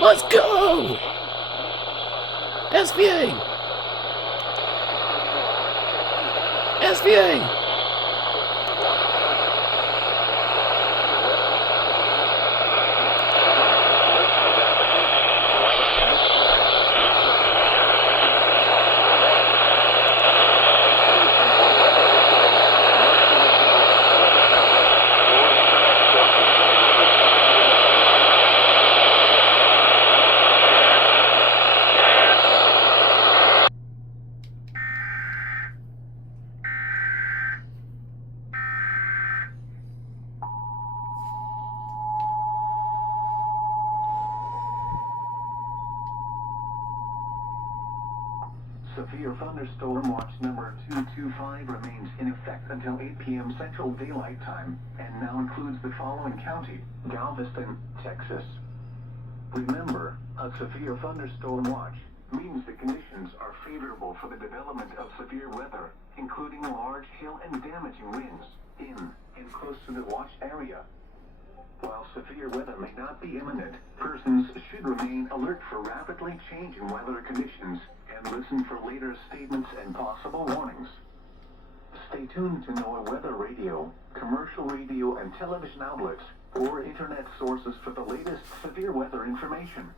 Let's go! SVA! SVA! Severe thunderstorm watch number 225 remains in effect until 8 p.m. Central Daylight Time and now includes the following county: Galveston, Texas. Remember, a severe thunderstorm watch means the conditions are favorable for the development of severe weather, including large hail and damaging winds in and close to the watch area. While severe weather may not be imminent, persons should remain alert for rapidly changing weather conditions and listen for later statements and possible warnings. Stay tuned to NOAA weather radio, commercial radio and television outlets, or internet sources for the latest severe weather information.